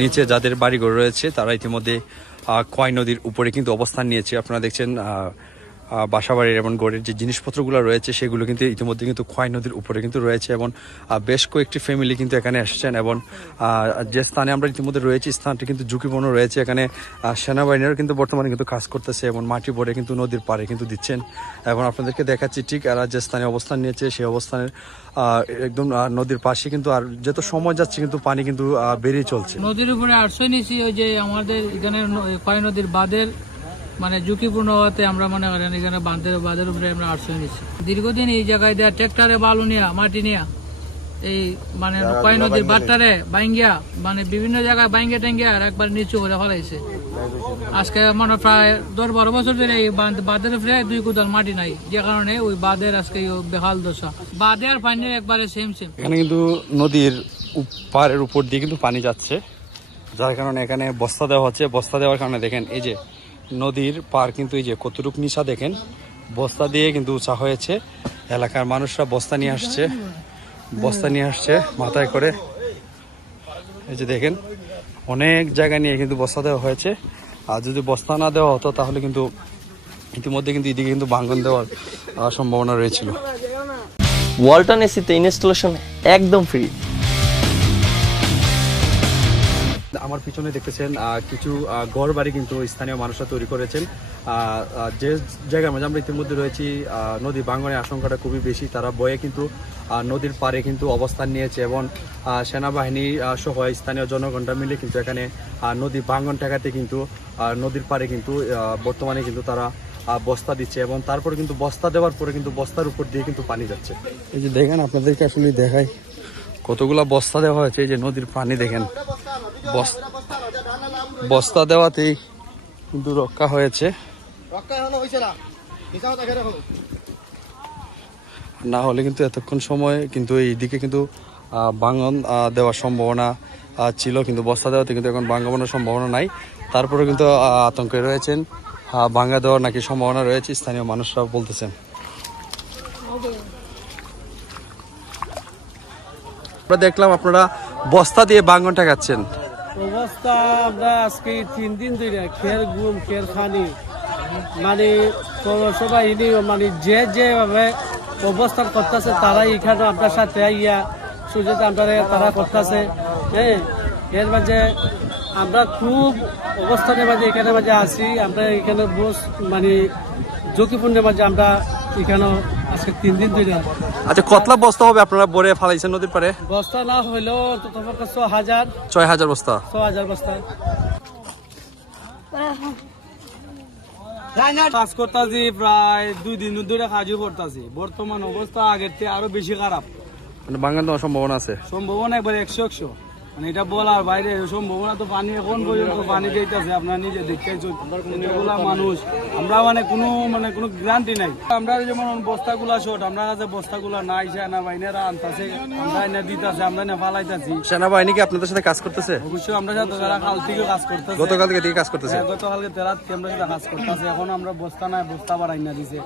নিচে যাদের বাড়িঘর রয়েছে তারা ইতিমধ্যে খোয়াই নদীর উপরে কিন্তু অবস্থান নিয়েছে। আপনারা দেখছেন বাসাবাড়ির এবং গড়ের যে জিনিসপত্রগুলো রয়েছে সেগুলো কিন্তু ইতিমধ্যে কিন্তু খোয়াই নদীর উপরে কিন্তু রয়েছে এবং বেশ কয়েকটি ফ্যামিলি কিন্তু এখানে এসেছেন এবং যে স্থানে আমরা ইতিমধ্যে রয়েছি স্থানটি কিন্তু ঝুঁকিপূর্ণ রয়েছে। এখানে সেনাবাহিনীরা কিন্তু বর্তমানে কিন্তু কাজ করতেছে এবং মাটি ভরে কিন্তু নদীর পাড়ে কিন্তু দিচ্ছেন এবং আপনাদেরকে দেখাচ্ছি ঠিক এরা যে স্থানে অবস্থান নিয়েছে সেই অবস্থানের একদম নদীর পাশে কিন্তু আর যত সময় যাচ্ছে কিন্তু পানি কিন্তু বেরিয়ে চলছে। নদীর উপরে আশ্রয় নিয়েছি ওই যে আমাদের এখানে খোয়াই নদীর বাঁধের মানে ঝুঁকিপূর্ণ হওয়াতে আমরা মনে করেন এখানে বাঁধের উপরে আমরা আশ্রয় নিচ্ছি। দীর্ঘদিন এই জায়গায় দেওয়া ট্রাক্টরে বালু নিয়া মাটি নিয়া এই মানে খোয়াই নদীর বাঁধটারে বাইঙ্গিয়া মানে বিভিন্ন জায়গায় বাইঙ্গিয়া টাঙ্গিয়া আর একবার নিচু করে ফেলাইছে। আজকে মানে প্রায় 10-12 বছর ধরে এই বাঁধের উপরে 2 কোদাল মাটি নাই, যে কারণে ওই বাঁধের আজকে বেহাল দশা। বাঁধে আর পানি একবারে সেম। এখানে কিন্তু নদীর পাড়ের উপর দিয়ে কিন্তু পানি যাচ্ছে, যার কারণে এখানে বস্তা দেওয়া হচ্ছে। বস্তা দেওয়ার কারণে দেখেন এই যে নদীর পার কিন্তু এই যে কতটুক নিচা দেখেন, বস্তা দিয়ে কিন্তু উঁচা হয়েছে। এলাকার মানুষরা বস্তা নিয়ে আসছে মাথায় করে। এই যে দেখেন অনেক জায়গা নিয়ে কিন্তু বস্তা দেওয়া হয়েছে। আর যদি বস্তা না দেওয়া হতো তাহলে কিন্তু ইতিমধ্যে কিন্তু এদিকে কিন্তু ভাঙন দেওয়ার সম্ভাবনা রয়েছিল। ওয়ালটন এসিতে ইনস্টলেশন একদম ফ্রি। আমার পিছনে দেখতেছেন কিছু ঘর বাড়ি কিন্তু স্থানীয় মানুষরা তৈরি করেছেন। যে জায়গার মাঝে আমরা ইতিমধ্যে রয়েছি নদী ভাঙনের আশঙ্কাটা খুবই বেশি। তারা বয়ে কিন্তু নদীর পাড়ে কিন্তু অবস্থান নিয়েছে এবং সেনাবাহিনী সহ স্থানীয় জনগণরা মিলে কিন্তু এখানে নদী ভাঙন ঠেকাতে কিন্তু নদীর পাড়ে কিন্তু বর্তমানে কিন্তু তারা বস্তা দিচ্ছে এবং তারপরে কিন্তু বস্তা দেওয়ার পরে কিন্তু বস্তার উপর দিয়ে কিন্তু পানি যাচ্ছে। এই যে দেখেন আপনাদেরকে আসলে দেখাই কতগুলা বস্তা দেওয়া হয়েছে। এই যে নদীর পানি দেখেন, বস্তা দেওয়াতেই কিন্তু রক্ষা হয়েছে, না হলে কিন্তু এতক্ষণ সময় কিন্তু এইদিকে কিন্তু ভাঙন দেওয়ার সম্ভাবনা ছিল, কিন্তু বস্তা দেওয়াতে কিন্তু এখন ভাঙানোর সম্ভাবনা নাই। তারপরে কিন্তু আতঙ্কে রয়েছেন, ভাঙা দেওয়ার নাকি সম্ভাবনা রয়েছে স্থানীয় মানুষরা বলতেছেন। আমরা দেখলাম আপনারা বস্তা দিয়ে ভাঙন ঠেকাচ্ছেন। অবস্থা আমরা আজকে 3 দিন ধরে খের গুম খের খানি মানে পৌরসভা মানে যেভাবে অবস্থান করতেছে তারাই এখানে আপনার সাথে ইয়া সুযোগ তারা করতেছে। হ্যাঁ, এর মাঝে আমরা খুব অবস্থানের মাঝে এখানে মাঝে আছি। আমরা এখানে মানে ঝুঁকিপূর্ণের মাঝে আমরা এখানে আজকে 3 দিন ধরে। আচ্ছা, কতলা বস্তা হবে আপনারা বরে ফালাইছেন নদীর পারে? বস্তা না হইলেও তোমার 6,000 বস্তা। 6,000 বস্তা কাজ করতেছি, প্রায় 2 দিন ধরে কাজও করতেছি। বর্তমান অবস্থা আগের থেকে আরো বেশি খারাপ, মানে ভাঙন দেওয়ার সম্ভাবনা আছে। সম্ভাবনা একবার 100 মানে এটা বলার বাইরে সম্ভাবনা। তো পানি এখন পর্যন্ত পানি দিতেছে, আপনারা নিজে দেখতেছেন। এগুলা মানুষ আমরা মানে কোনো গ্যারান্টি নাই। আমরা যেমন বস্তাগুলা শর্ট, আমরা কাছে বস্তাগুলা নাই, সেনাবাহিনীরা আনতেছে, আমরা এনে দিতেছে, আমরা এনে ফালাইতেছি। সেনাবাহিনী কি আপনাদের সাথে কাজ করতেছে? অবশ্যই আমরা সাথে তারা কাল থেকে কাজ করতেছে। গতকাল থেকে কাজ করতেছে? গতকালকে তেরাত আমরা সাথে কাজ করতেছে। এখন আমরা বস্তা নাই, বস্তা বাড়াই না দিছে।